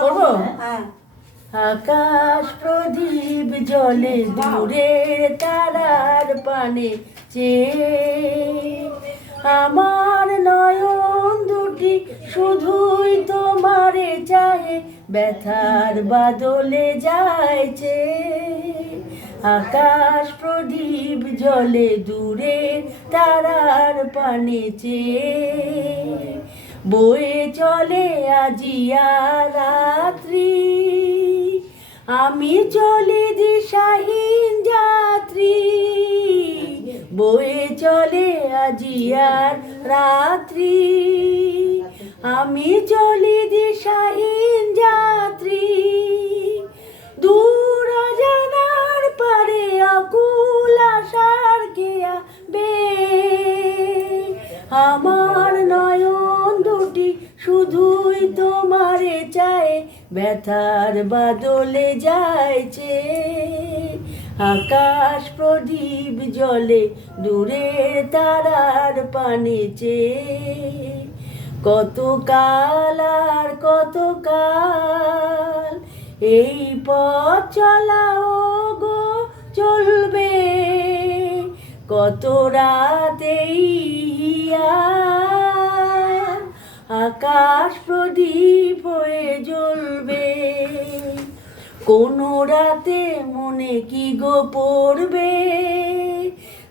করবো? আকাশ প্রদীপ জলে দূরের তারার পানে চেয়ে আমার নয়ন দুটি শুধুই তোমারে চাহে, ব্যথার বাদলে যাইছে। আকাশ প্রদীপ জলে দূরের তারার পানে চেয়ে বয়ে চলে আজিয়া রাত্রি, আমি চলি দিশাহীন যাত্রী। বয়ে চলে আজিয়ার রাত্রি, আমি চলি দিশাহীন যাত্রী। দূর জানার পারে আকুল আশার কেয়া বে, আমার নয়ন দুটি শুধুই তোমারে চায়, ব্যথার বাদলে যাইছে। আকাশ প্রদীপ জলে দূরের তারার পানে চেয়ে কত কাল আর কত কাল এই পথ চলাও গো চলবে, কত রাতেই আকাশ প্রদীপ হয়ে জ্বলবে। কোনো রাতে মনে কি গো পড়বে,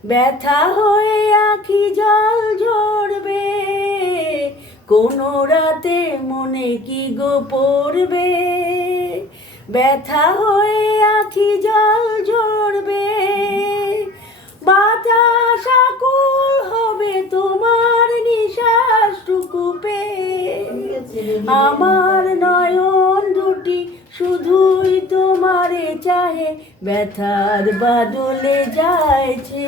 ব্যথা হয়ে আখি জল ঝরবে। কোনো রাতে মনে কি গো পড়বে, ব্যথা হয়ে আখি জল ঝরবে। বাতাস আকুল হবে তোমার নিঃশ্বাসটুকু পেয়ে, আমার নয়ন দুটি শুধুই তোমারে চাহে, ব্যথার বাদলে যাইছে।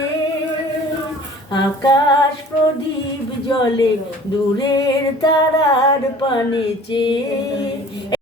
আকাশ প্রদীপ জলে দূরের তারার পানে চেয়ে।